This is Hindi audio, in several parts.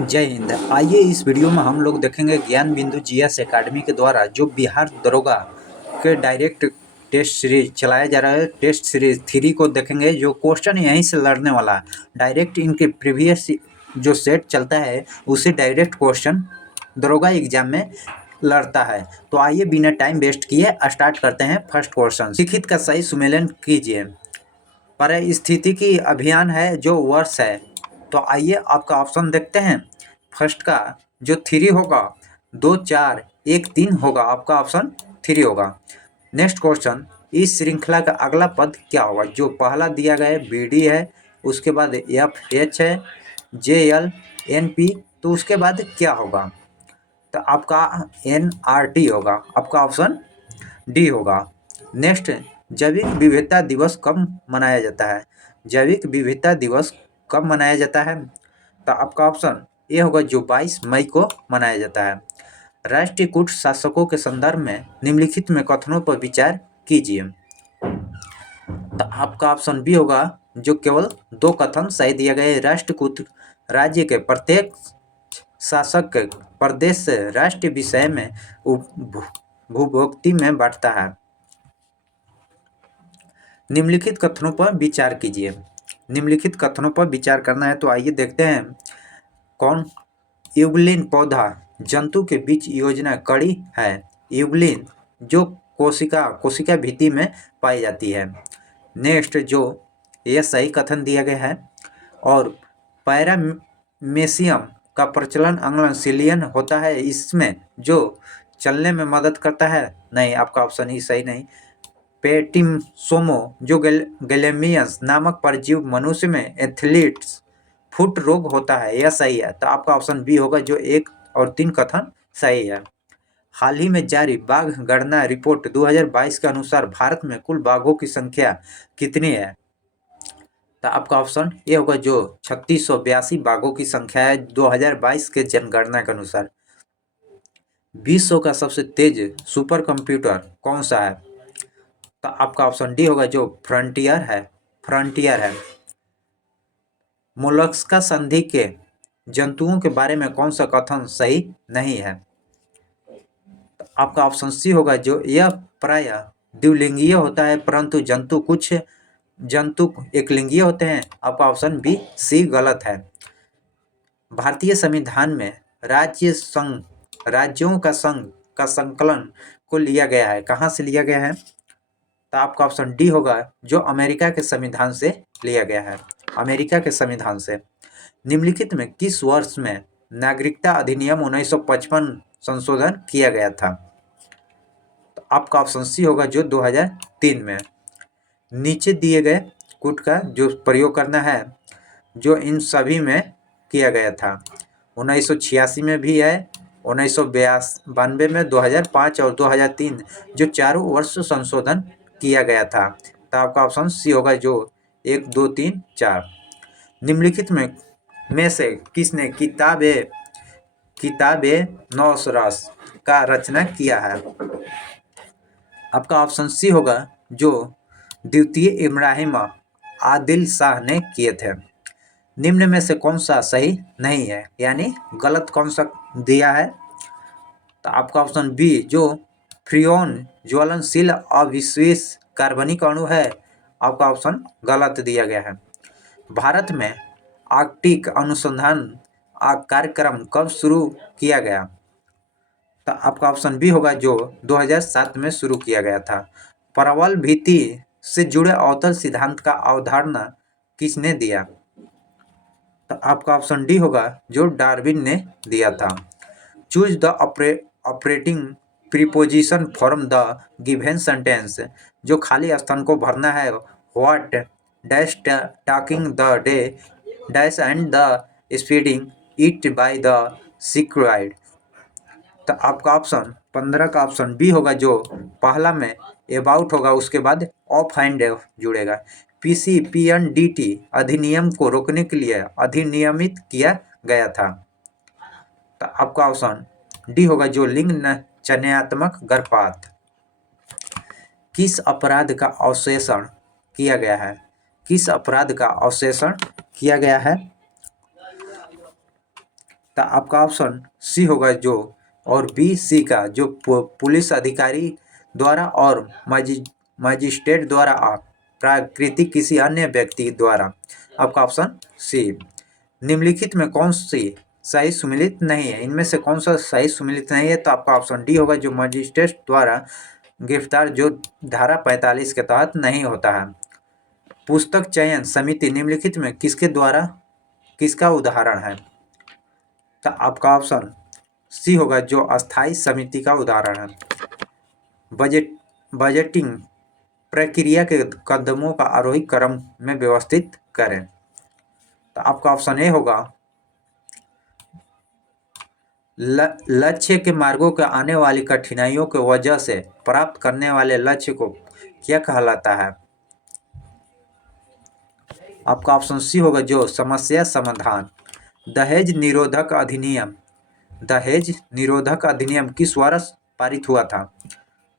जय हिंद। आइए इस वीडियो में हम लोग देखेंगे ज्ञान बिंदु जीएस एकेडमी के द्वारा जो बिहार दरोगा के डायरेक्ट टेस्ट सीरीज चलाया जा रहा है। टेस्ट सीरीज 3 को देखेंगे, जो क्वेश्चन यहीं से लड़ने वाला है। डायरेक्ट इनके प्रीवियस जो सेट चलता है उसी डायरेक्ट क्वेश्चन दरोगा एग्जाम में लड़ता है। तो आइए बिना टाइम वेस्ट किए स्टार्ट करते हैं। फर्स्ट क्वेश्चन, लिखित का सही सुमेलन कीजिए। परिस्थितिकी अभियान है जो वर्ष है। तो आइए आपका ऑप्शन देखते हैं। फर्स्ट का जो 3 होगा 2 4 1 3 होगा, आपका ऑप्शन 3 होगा। नेक्स्ट क्वेश्चन, इस श्रृंखला का अगला पद क्या होगा? जो पहला दिया गया है BD है, उसके बाद FH है, JL NP, तो उसके बाद क्या होगा? तो आपका NRT होगा, आपका ऑप्शन डी होगा। नेक्स्ट, जैविक विविधता दिवस कब मनाया जाता है? जैविक विविधता दिवस कब मनाया जाता है? तो आपका ऑप्शन ए होगा, जो 22 मई को मनाया जाता है। राष्ट्रीयकृत शासकों के संदर्भ में निम्नलिखित में कथनों पर विचार कीजिए। तो आपका ऑप्शन बी होगा, जो केवल 2 कथन सही दिया गया है। राष्ट्रीयकृत राज्य के प्रत्येक शासक के प्रदेश से राष्ट्रीय विषय में भूभोक्ति में बांटता है। निम्नलिखित कथनों पर विचार कीजिए। निम्नलिखित कथनों पर विचार करना है, तो आइए देखते हैं। कौन? यूग्लिन पौधा जंतु के बीच योजना कड़ी है। यूग्लिन जो कोशिका भित्ति में पाई जाती है। नेक्स्ट, जो यह सही कथन दिया गया है। और पैरामेसियम का प्रचलन अंगसिलियन होता है, इसमें जो चलने में मदद करता है। नहीं, आपका ऑप्शन ही सही नहीं। पेटिमसोमो जो गैलेमियस नामक परजीव मनुष्य में एथलीट्स फुट रोग होता है, यह सही है। तो आपका ऑप्शन बी होगा, जो 1 और 3 कथन सही है। हाल ही में जारी बाघ गणना रिपोर्ट 2022 के अनुसार भारत में कुल बाघों की संख्या कितनी है? तो आपका ऑप्शन ए होगा, जो 3682 बाघों की संख्या है 2022 के जनगणना के अनुसार। विश्व का सबसे तेज सुपर कंप्यूटर कौन सा है? तो आपका ऑप्शन डी होगा, जो फ्रंटियर है। मोलस्का संधि के जंतुओं के बारे में कौन सा कथन सही नहीं है? तो आपका ऑप्शन सी होगा, जो यह प्रायः द्विलिंगीय होता है, परंतु कुछ जंतु एकलिंगीय होते हैं। आपका ऑप्शन बी सी गलत है। भारतीय संविधान में राज्यों का संघ का संकलन को लिया गया है, कहाँ से लिया गया है? तो आपका ऑप्शन डी होगा, जो अमेरिका के संविधान से लिया गया है। अमेरिका के संविधान से। निम्नलिखित में किस वर्ष में नागरिकता अधिनियम 1955 संशोधन किया गया था? तो आपका ऑप्शन सी होगा, जो 2003 में। नीचे दिए गए कूट का जो प्रयोग करना है, जो इन सभी में किया गया था। 1986 में भी है, 1992 में, 2005 और 2003, जो चारों वर्ष संशोधन किया गया था। तो आपका ऑप्शन सी होगा, जो 1 2 3 4। निम्नलिखित में से किसने किताबे नौशरस का रचना किया है? आपका ऑप्शन सी होगा, जो द्वितीय इब्राहिम आदिल शाह ने किए थे। निम्न में से कौन सा सही नहीं है, यानी गलत कौन सा दिया है? तो आपका ऑप्शन बी, जो फ्रियोन ज्वलनशील अविशेष कार्बनिक अणु है, आपका ऑप्शन गलत दिया गया है। भारत में आर्कटिक अनुसंधान कार्यक्रम कब शुरू किया गया? तो आपका ऑप्शन बी होगा, जो 2007 में शुरू किया गया था। परवल भित्ति से जुड़े अवतल सिद्धांत का अवधारणा किसने दिया? तो आपका ऑप्शन डी होगा, जो डार्विन ने दिया था। Choose the operating preposition from the given sentence, जो खाली स्थान को भरना है। What dash talking the day dash and the speeding it by the सिक्वाइड। तो आपका ऑप्शन 15 का ऑप्शन बी होगा, जो पहला में अबाउट होगा, उसके बाद ऑफ एंड जुड़ेगा। PCPNDT अधिनियम को रोकने के लिए अधिनियमित किया गया था। तो आपका ऑप्शन डी होगा, जो लिंग चयनात्मक गर्भपात। किस अपराध का अवशेषण किया गया है? किस अपराध का अवशेषण किया गया है? तो आपका ऑप्शन सी होगा जो, और बी सी का जो पुलिस अधिकारी द्वारा और मजिस्ट्रेट द्वारा प्राकृतिक किसी अन्य व्यक्ति द्वारा। आपका ऑप्शन सी। निम्नलिखित में कौन सी सही सुमेलित नहीं है, इनमें से कौन सा सही सुमेलित नहीं है? तो आपका ऑप्शन डी होगा जो मजिस्ट्रेट द्वारा गिरफ्तार, जो धारा 45 के तहत नहीं होता है। पुस्तक चयन समिति निम्नलिखित में किसके द्वारा, किसका उदाहरण है? तो आपका ऑप्शन सी होगा जो अस्थायी समिति का उदाहरण है। बजटिंग प्रक्रिया के कदमों का आरोही क्रम में व्यवस्थित करें। तो आपका ऑप्शन ए होगा लक्ष्य के मार्गों के आने वाली कठिनाइयों के वजह से प्राप्त करने वाले लक्ष्य को क्या कहलाता है? आपका ऑप्शन सी होगा जो समस्या समाधान। दहेज निरोधक अधिनियम, दहेज निरोधक अधिनियम किस वर्ष पारित हुआ था?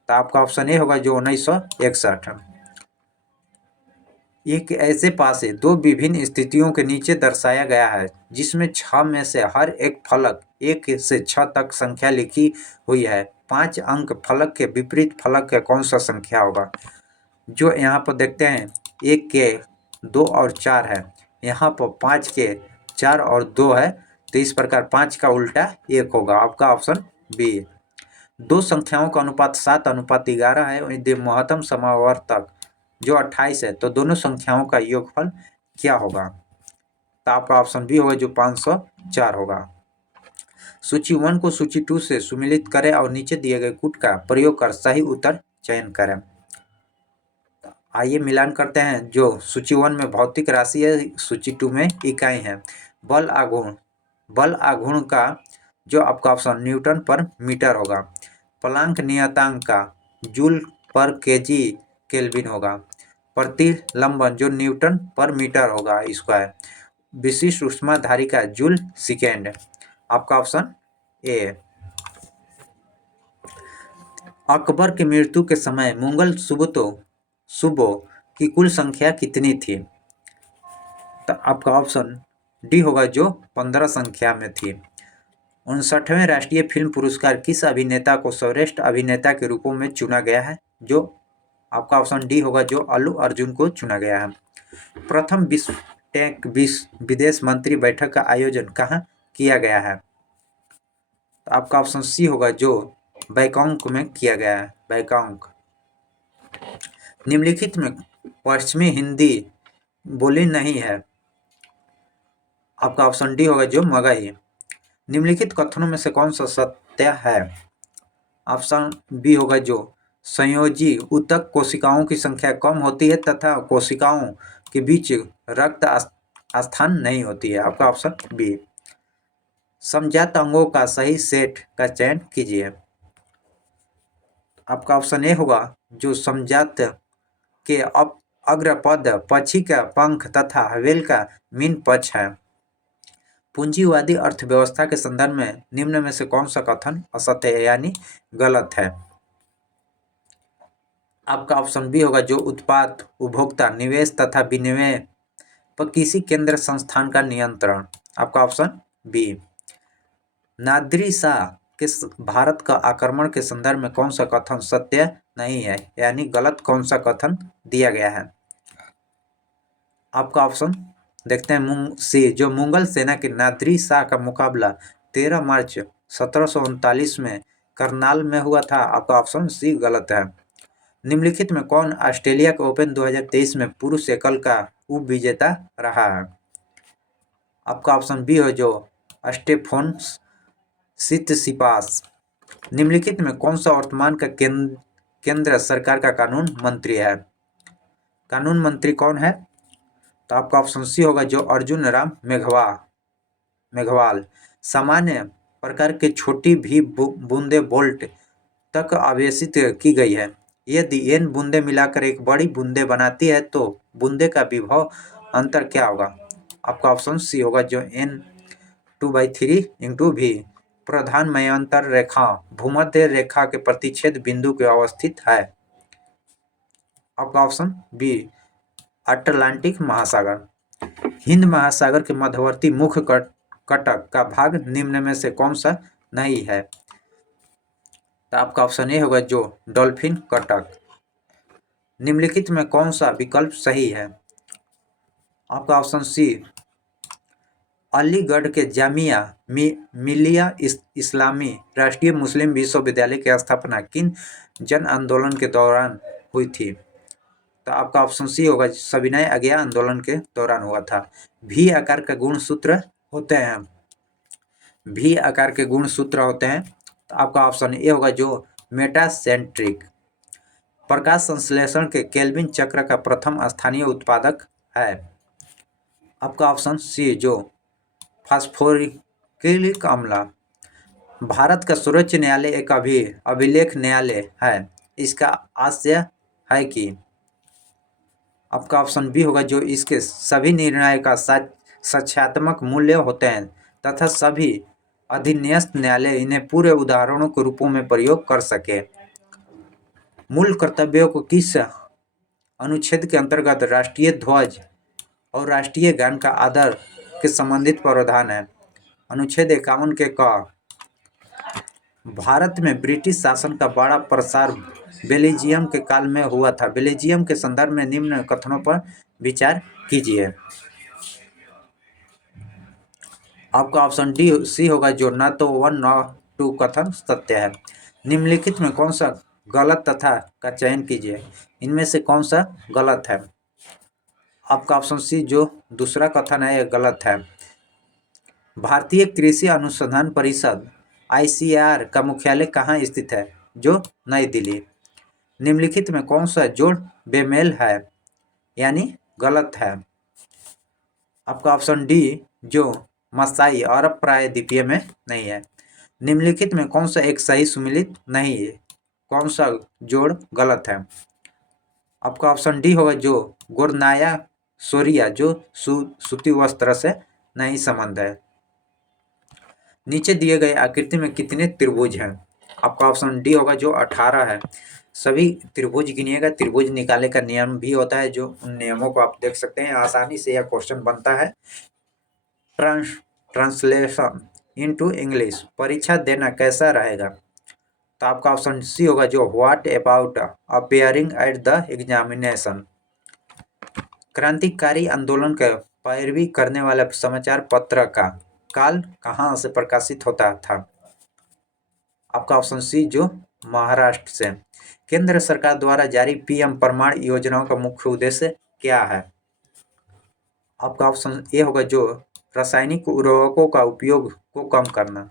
तो आपका ऑप्शन ए होगा जो 1961। एक ऐसे पासे दो विभिन्न स्थितियों के नीचे दर्शाया गया है जिसमें 6 में से हर एक फलक 1 से 6 तक संख्या लिखी हुई है। 5 अंक फलक के विपरीत फलक का कौन सा संख्या होगा? जो यहाँ पर देखते हैं 1 के 2 और 4 है, यहाँ पर 5 के 4 और 2 है, तो इस प्रकार 5 का उल्टा 1 होगा। आपका ऑप्शन बी। दो संख्याओं का अनुपात 7:11 है और यदि महत्तम समावर्तक जो 28 है तो दोनों संख्याओं का योगफल क्या होगा? तो आपका ऑप्शन बी होगा जो 504 होगा। सूची 1 को सूची 2 से सुमेलित करें और नीचे दिए गए कूट का प्रयोग कर सही उत्तर चयन करें। आइए मिलान करते हैं। जो सूची 1 में भौतिक राशि है, सूची 2 में इकाई है। बल आघूर्ण का जो आपका ऑप्शन न्यूटन पर मीटर होगा। प्लांक नियतांक का जूल पर केजी केल्विन होगा। प्रतिलंबन जो न्यूटन पर मीटर होगा स्क्वायर। विशिष्ट ऊष्माधारी का जूल सेकेंड। आपका ऑप्शन ए। अकबर की मृत्यु के समय मुगल सूबों की कुल संख्या कितनी थी? तो आपका ऑप्शन डी होगा जो 15 संख्या में थी। 59वें राष्ट्रीय फिल्म पुरस्कार किस अभिनेता को सर्वश्रेष्ठ अभिनेता के रूप में चुना गया है? जो आपका ऑप्शन डी होगा जो अल्लू अर्जुन को चुना गया है। प्रथम विदेश मंत्री बैठक का आयोजन कहाँ किया गया है? तो आपका ऑप्शन सी होगा जो बैंकॉक में किया गया है, बैंकॉक। निम्नलिखित में पश्चिमी हिंदी बोली नहीं है। आपका ऑप्शन डी होगा जो मगही। निम्नलिखित कथनों में से कौन सा सत्य है? ऑप्शन बी होगा जो संयोजी ऊतक कोशिकाओं की संख्या कम होती है तथा कोशिकाओं के बीच रक्त स्थान नहीं होती है। आपका ऑप्शन बी। समजात अंगों का सही सेट का चयन कीजिए। आपका ऑप्शन ए होगा जो समजात के अग्रपद पक्षी का पंख तथा हवेल का मीन पक्ष है। पूंजीवादी अर्थव्यवस्था के संदर्भ में निम्न में से कौन सा कथन असत्य है यानी गलत है? आपका ऑप्शन बी होगा जो उत्पाद उपभोक्ता निवेश तथा विनिमय पर किसी केंद्र संस्थान का नियंत्रण। आपका ऑप्शन बी। नादिर शाह के भारत का आक्रमण के संदर्भ में कौन सा कथन सत्य नहीं है यानी गलत कौन सा कथन दिया गया है? आपका ऑप्शन देखते हैं सी, जो मुगल सेना के नादिर शाह का मुकाबला 13 मार्च 1739 में करनाल में हुआ था। आपका ऑप्शन सी गलत है। निम्नलिखित में कौन ऑस्ट्रेलिया के ओपन 2023 में पुरुष एकल का उप विजेता रहा है? आपका ऑप्शन बी हो जो स्टेफोन्स सितसिपास। निम्नलिखित में कौन सा वर्तमान का केंद्र सरकार का कानून मंत्री है? कानून मंत्री कौन है? तो आपका ऑप्शन सी होगा जो अर्जुन राम मेघवाल। सामान्य प्रकार के छोटी भी बूंदे बोल्ट तक आवेशित की गई है। यदि n बूंदे मिलाकर एक बड़ी बूंदे बनाती है तो बूंदे का विभव अंतर क्या होगा? आपका ऑप्शन सी होगा जो n 2/3 × v। प्रधान मध्यांतर रेखा भूमध्य रेखा के प्रतिच्छेद बिंदु के अवस्थित है। आपका ऑप्शन बी अटलांटिक महासागर। हिंद महासागर के मध्यवर्ती मुख्य कटक का भाग निम्न में से कौन सा नहीं है? तो आपका ऑप्शन ए होगा जो डॉल्फिन कटक। निम्नलिखित में कौन सा विकल्प सही है? आपका ऑप्शन सी अलीगढ़ के जामिया मिलिया इस्लामी राष्ट्रीय मुस्लिम विश्वविद्यालय की स्थापना किन जन आंदोलन के दौरान हुई थी? तो आपका ऑप्शन सी होगा सविनय अवज्ञा आंदोलन के दौरान हुआ था। भी आकार के गुणसूत्र होते हैं, भी आकार के गुणसूत्र होते हैं। तो आपका ऑप्शन ए होगा जो मेटासेंट्रिक। प्रकाश संश्लेषण के केल्विन चक्र का प्रथम स्थानीय उत्पादक है? आपका ऑप्शन सी जो फास्फोरिक अम्ल। भारत का सर्वोच्च न्यायालय एक अभिलेख न्यायालय है, इसका आशय है कि? आपका ऑप्शन बी होगा जो इसके सभी निर्णय का साक्ष्यात्मक मूल्य होते हैं तथा सभी अधीनस्थ न्यायालय इन्हें पूरे उदाहरणों के रूपों में प्रयोग कर सके। मूल कर्तव्यों को किस अनुच्छेद के अंतर्गत राष्ट्रीय ध्वज और राष्ट्रीय गान का आदर के संबंधित प्रावधान है? अनुच्छेद 51 के क। भारत में ब्रिटिश शासन का बड़ा प्रसार बेल्जियम के काल में हुआ था। बेल्जियम के संदर्भ में निम्न कथनों पर विचार कीजिए। आपका ऑप्शन डी सी होगा जो न तो 1 न 2 कथन सत्य है। निम्नलिखित में कौन सा गलत तथा का चयन कीजिए। इनमें से कौन सा गलत है? आपका ऑप्शन सी जो दूसरा कथन है यह गलत है। भारतीय कृषि अनुसंधान परिषद ICAR का मुख्यालय कहाँ स्थित है? जो नई दिल्ली। निम्नलिखित में कौन सा जोड़ बेमेल है यानी गलत है? आपका ऑप्शन डी जो मसाई अरब प्रायद्वीपीय में नहीं है। निम्नलिखित में कौन सा एक सही सुमेलित नहीं है? कौन सा जोड़ गलत है? आपका ऑप्शन डी होगा जो गोरनाया सोरिया जो सूती वस्त्र से नहीं संबंध है। नीचे दिए गए आकृति में कितने त्रिभुज हैं? आपका ऑप्शन डी होगा जो 18 है। सभी त्रिभुज गिनिएगा। त्रिभुज निकालने का नियम भी होता है, जो उन नियमों को आप देख सकते हैं। आसानी से यह क्वेश्चन बनता है। ट्रांसलेशन इनटू इंग्लिश, परीक्षा देना कैसा रहेगा? तो आपका ऑप्शन सी होगा जो what about appearing at the examination. क्रांतिकारी आंदोलन का पैरवी करने वाला समाचार पत्र का काल कहाँ से प्रकाशित होता था? आपका ऑप्शन सी जो महाराष्ट्र से। केंद्र सरकार द्वारा जारी PM प्रमाण योजनाओं का मुख्य उद्देश्य क्या है? आपका ऑप्शन ए होगा जो रासायनिक उर्वरकों का उपयोग को कम करना।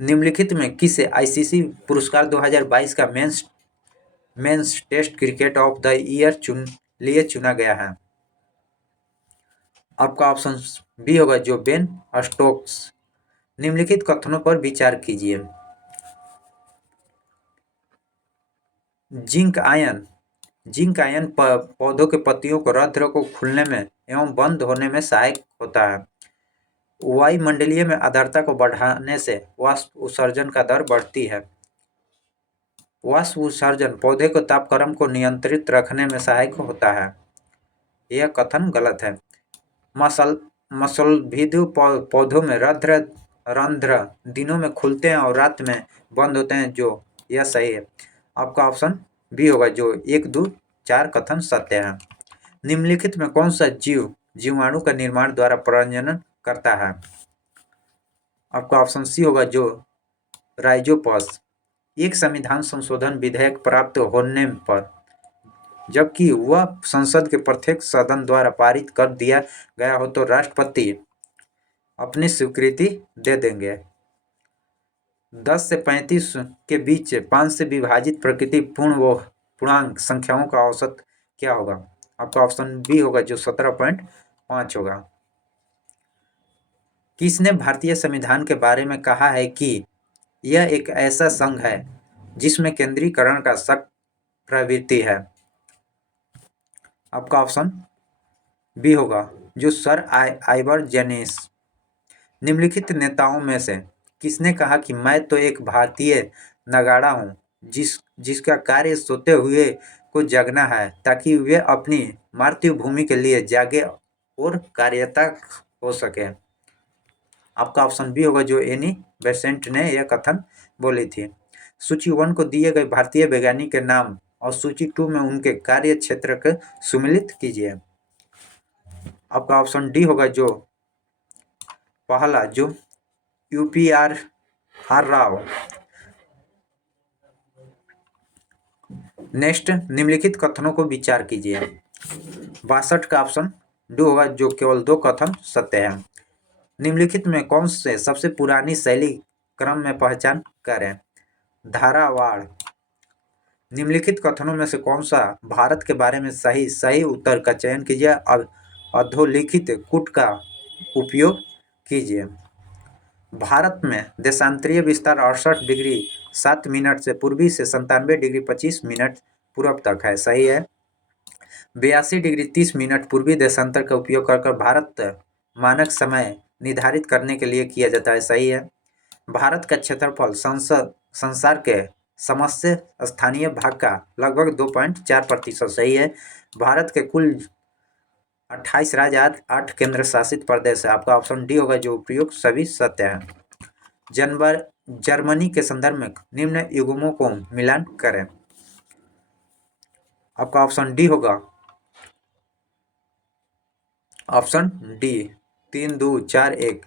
निम्नलिखित में किसे ICC पुरस्कार 2022 का men's test cricket of the year लिए चुना गया है? आपका ऑप्शन बी होगा जो बेन स्टोक्स। निम्नलिखित कथनों पर विचार कीजिए। जिंक आयन पौधों के पत्तियों को रंध्र को खुलने में एवं बंद होने में सहायक होता है। वायुमंडलीय में आर्द्रता को बढ़ाने से वाष्प उत्सर्जन का दर बढ़ती है। वाष्प उत्सर्जन पौधे को तापक्रम को नियंत्रित रखने में सहायक होता है। यह कथन गलत है। मसलभिदु पौधों में रंध्र दिनों में खुलते हैं और रात में बंद होते हैं, जो यह सही है। आपका ऑप्शन बी होगा जो 1, 2, 4 कथन सत्य है। निम्नलिखित में कौन सा जीवाणु का निर्माण द्वारा प्रजनन करता है? आपका ऑप्शन सी होगा जो राइजोपस। एक संविधान संशोधन विधेयक प्राप्त होने पर जबकि वह संसद के प्रत्येक सदन द्वारा पारित कर दिया गया हो तो राष्ट्रपति अपनी स्वीकृति दे देंगे। 10 से 35 के बीच 5 से विभाजित प्रकृति पूर्णांक संख्याओं का औसत क्या होगा? आपका ऑप्शन बी होगा जो 17.5 होगा। किसने भारतीय संविधान के बारे में कहा है कि यह एक ऐसा संघ है जिसमें केंद्रीकरण का सख्त प्रवृत्ति है? आपका ऑप्शन बी होगा जो सर आइवर जेनिस। निम्नलिखित नेताओं में से किसने कहा कि मैं तो एक भारतीय नगाड़ा हूँ जिसका कार्य सोते हुए को जगना है ताकि वे अपनी मातृभूमि के लिए जागे और कार्यता हो सके। आपका ऑप्शन बी होगा जो एनी बेसेंट ने यह कथन बोली थी। सूची 1 को दिए गए भारतीय वैज्ञानिक के नाम और सूची 2 में उनके कार्य क्षेत्र को सुमिलित कीजिए। आपका ऑप्शन डी होगा जो पहला जो यूपीआर आर राव। नेक्स्ट, निम्नलिखित कथनों को विचार कीजिए। 62 का ऑप्शन डी होगा जो केवल 2 कथन सत्य है। निम्नलिखित में कौन से सबसे पुरानी शैली क्रम में पहचान करें? धारावाड़। निम्नलिखित कथनों में से कौन सा भारत के बारे में सही उत्तर का चयन कीजिए। अधोलिखित कूट का उपयोग कीजिए। भारत में देशांतरीय विस्तार 68 डिग्री 7 मिनट से पूर्वी से 97 डिग्री 25 मिनट पूर्व तक है, सही है। 82 डिग्री 30 मिनट पूर्वी देशांतर का उपयोग कर भारत मानक समय निर्धारित करने के लिए किया जाता है, सही है। भारत का क्षेत्रफल संसार के समस्त स्थानीय भाग का लगभग 2.4%, सही है। भारत के कुल 28 राज्य 8 केंद्र शासित प्रदेश है। आपका ऑप्शन डी होगा जो उपयुक्त सभी सत्य है। जर्मनी के संदर्भ में निम्न युग्मों को मिलान करें। आपका ऑप्शन डी होगा ऑप्शन डी 3, 2, 4, 1।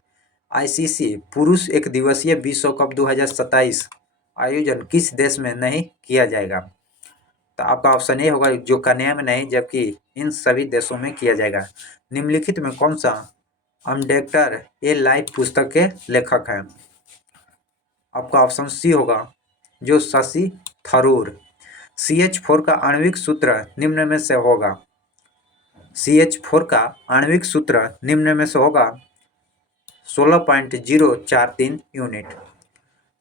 आईसीसी पुरुष एक दिवसीय विश्व कप 2027 आयोजन किस देश में नहीं किया जाएगा? तो आपका ऑप्शन ए होगा जो कन्या में नहीं, जबकि इन सभी देशों में किया जाएगा। निम्नलिखित में कौन सा अम्बेडकर ए लाइफ पुस्तक के लेखक हैं? आपका ऑप्शन सी होगा जो शशि थरूर। CH4 का आणविक सूत्र निम्न में से होगा। CH4 का आणविक सूत्र निम्न में से होगा 16.043 यूनिट।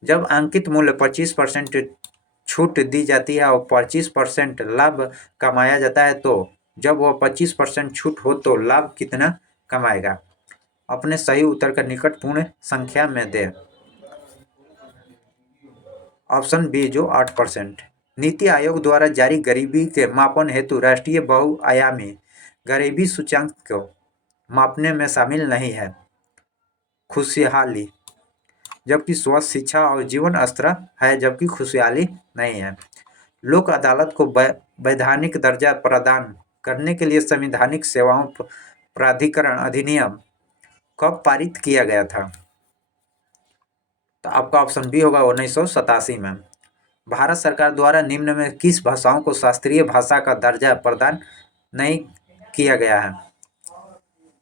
जब अंकित मूल्य 25% छूट दी जाती है और 25% लाभ कमाया जाता है, तो जब वह 25% छूट हो तो लाभ कितना कमाएगा? अपने सही उत्तर का निकट पूर्ण संख्या में दें। ऑप्शन बी जो 8%। नीति आयोग द्वारा जारी गरीबी के मापन हेतु राष्ट्रीय बहुआयामी गरीबी सूचांक को मापने में शामिल नहीं है खुशहाली, जबकि स्वस्थ शिक्षा और जीवन स्तर है, जबकि खुशहाली नहीं है। लोक अदालत को वैधानिक दर्जा प्रदान करने के लिए संवैधानिक सेवाओं प्राधिकरण अधिनियम कब पारित किया गया था? तो आपका ऑप्शन बी होगा 1987 में। भारत सरकार द्वारा निम्न में किस भाषाओं को शास्त्रीय भाषा का दर्जा प्रदान नहीं किया गया है?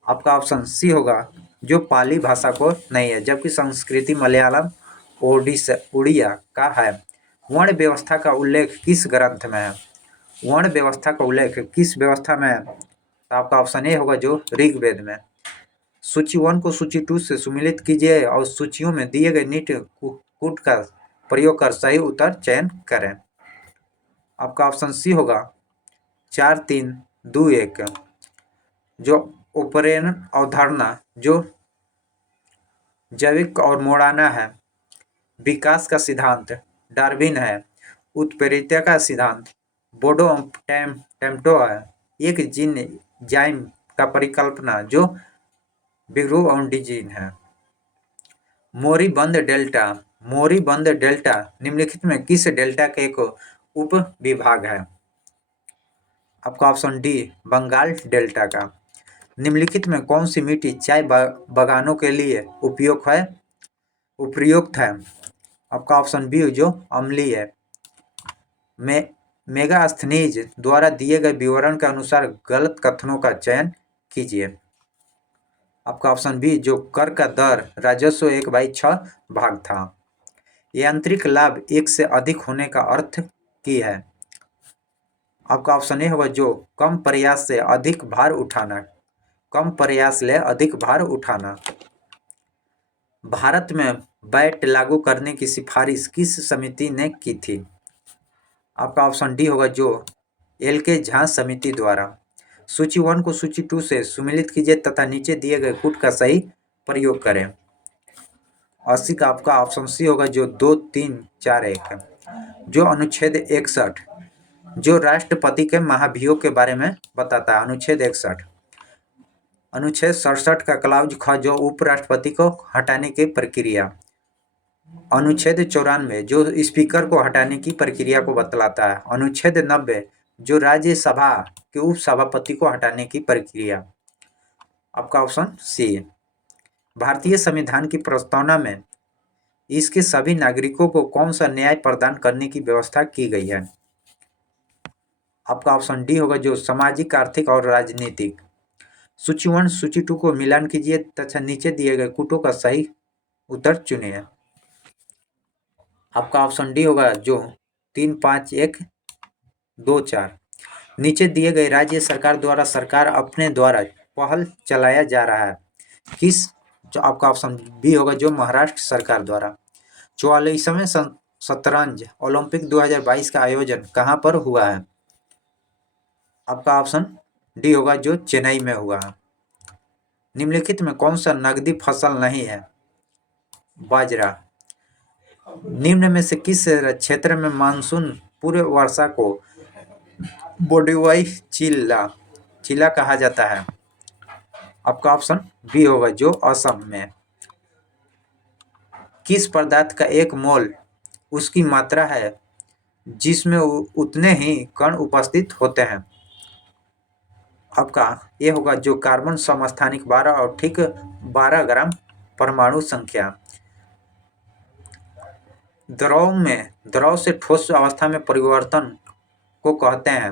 आपका ऑप्शन सी होगा जो पाली भाषा को नहीं है, जबकि संस्कृति, मलयालम, उड़िया का है। वर्ण व्यवस्था का उल्लेख किस ग्रंथ में है? वर्ण व्यवस्था का उल्लेख किस व्यवस्था में है? तो आपका ऑप्शन ए होगा जो ऋग्वेद में। सूची 1 को सूची 2 से सुमिलित कीजिए और सूचियों में दिए गए नीट कूट का प्रयोग कर सही उत्तर चयन करें। आपका ऑप्शन सी होगा 4, 3, 2, 1। जो ओपरेन अवधारणा जो जैविक और मोड़ाना है, विकास का सिद्धांत डार्विन है, उत्प्रेरियता का सिद्धांत बोडो टेम्टो है, एक जाइम का परिकल्पना जो बिग्रू ऑन्डिजीन है। मोरीबंद डेल्टा निम्नलिखित में किस डेल्टा का एक उप विभाग है? आपका ऑप्शन डी बंगाल डेल्टा का। निम्नलिखित में कौन सी मिट्टी चाय बागानों के लिए उपयुक्त है? आपका ऑप्शन बी जो अम्लीय है। मेगास्थनीज द्वारा दिए गए विवरण के अनुसार गलत कथनों का चयन कीजिए। आपका ऑप्शन बी जो कर का दर राजस्व 1/6 भाग था। यांत्रिक लाभ 1 से अधिक होने का अर्थ की है? आपका ऑप्शन ए होगा जो कम प्रयास से अधिक भार उठाना। भारत में वैट लागू करने की सिफारिश किस समिति ने की थी? आपका ऑप्शन डी होगा जो एल.के. झा समिति द्वारा। सूची 1 को सूची 2 से सुमिलित कीजिए तथा नीचे दिए गए कूट का सही प्रयोग करें। 80 का आपका ऑप्शन सी होगा जो 2, 3, 4, 1। जो अनुच्छेद 61 जो राष्ट्रपति के महाभियोग के बारे में बताता है, अनुच्छेद 61 अनुच्छेद 67 का क्लाउज ख जो उपराष्ट्रपति को हटाने की प्रक्रिया। अनुच्छेद 94 जो स्पीकर को हटाने की प्रक्रिया को बतलाता है। अनुच्छेद 90 जो राज्यसभा के उपसभापति को हटाने की प्रक्रिया। आपका ऑप्शन सी। भारतीय संविधान की प्रस्तावना में इसके सभी नागरिकों को कौन सा न्याय प्रदान करने की व्यवस्था की गई है। आपका ऑप्शन डी होगा जो सामाजिक, आर्थिक और राजनीतिक। सूची 1 सूची 2 को मिलान कीजिए तथा नीचे दिए गए कूटों का सही उत्तर चुनिए। आपका ऑप्शन डी होगा जो 3, 5, 1, 2, 4। नीचे दिए गए राज्य सरकार द्वारा सरकार अपने द्वारा पहल चलाया जा रहा है किस। जो आपका ऑप्शन बी होगा जो महाराष्ट्र सरकार द्वारा। 44वें शतरंज ओलंपिक 2022 का आयोजन कहाँ पर हुआ है। आपका ऑप्शन डी होगा जो चेन्नई में हुआ है। निम्नलिखित में कौन सा नकदी फसल नहीं है। बाजरा। निम्न में से किस क्षेत्र में मानसून पूर्व वर्षा को बोडुवाई चिला कहा जाता है। आपका ऑप्शन बी होगा जो असम में। किस पदार्थ का एक मोल उसकी मात्रा है जिसमें उतने ही कण उपस्थित होते हैं। आपका ये होगा जो कार्बन समस्थानिक 12 और ठीक 12 ग्राम परमाणु संख्या। द्रव से ठोस अवस्था में परिवर्तन को कहते हैं।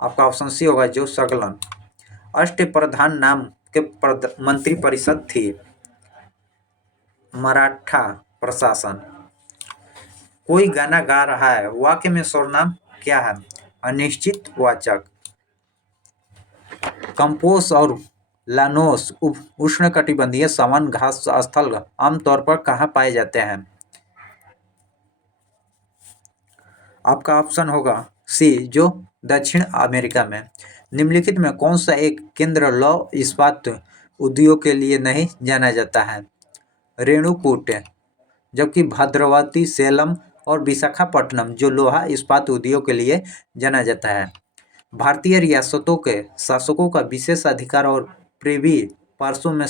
आपका ऑप्शन सी होगा जो संकलन। अष्टप्रधान नाम के मंत्रिपरिषद थी। मराठा प्रशासन। कोई गाना गा रहा है वाक्य में सर्वनाम क्या है। अनिश्चित वाचक। कंपोस और लानोस उष्णकटिबंधीय सावन घास स्थल आमतौर पर कहाँ पाए जाते हैं। आपका ऑप्शन होगा सी जो दक्षिण अमेरिका में। निम्नलिखित में कौन सा एक केंद्र लौह इस्पात उद्योग के लिए नहीं जाना जाता है। रेणुकूट। जबकि भद्रावती, सेलम और विशाखापट्टनम जो लोहा इस्पात उद्योग के लिए जाना जाता है। भारतीय रियासतों के शासकों का विशेष अधिकार और प्रिवी पर्सों में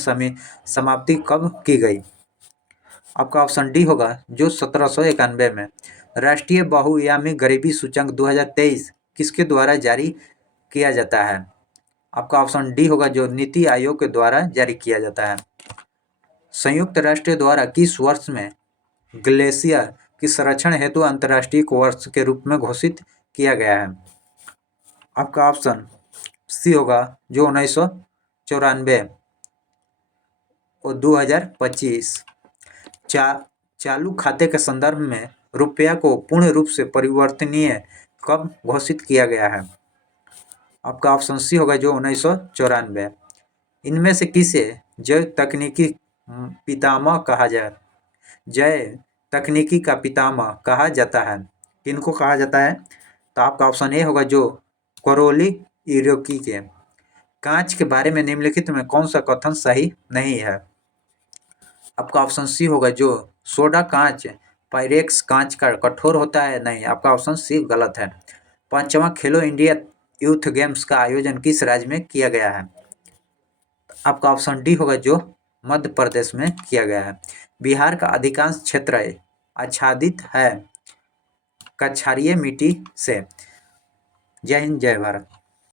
समाप्ति कब की गई। आपका ऑप्शन डी होगा जो 1791 में। राष्ट्रीय बहुआयामी गरीबी सूचकांक 2023 किसके द्वारा जारी किया जाता है। आपका ऑप्शन डी होगा जो नीति आयोग के द्वारा जारी किया जाता है। संयुक्त राष्ट्र द्वारा किस वर्ष में ग्लेशियर की संरक्षण हेतु अंतर्राष्ट्रीय वर्ष के रूप में घोषित किया गया है। आपका ऑप्शन सी होगा जो 1994 और 2025। चालू खाते के संदर्भ में रुपया को पूर्ण रूप से परिवर्तनीय कब घोषित किया गया है। आपका ऑप्शन सी होगा जो 1994। इनमें से किसे जैव तकनीकी पितामह कहा जाए। जैव तकनीकी का पितामह कहा जाता है। किनको कहा जाता है तो आपका ऑप्शन ए होगा जो करोली इरोकी के। कांच के बारे में निम्नलिखित में कौन सा कथन सही नहीं है। आपका ऑप्शन सी होगा जो सोडा कांच पायरेक्स कांच का कठोर होता है। नहीं, आपका ऑप्शन सी गलत है। 5वां खेलो इंडिया यूथ गेम्स का आयोजन किस राज्य में किया गया है। आपका ऑप्शन डी होगा जो मध्य प्रदेश में किया गया है। बिहार का अधिकांश क्षेत्र आच्छादित है कछारीय मिट्टी से। जय हिंद, जय भारत।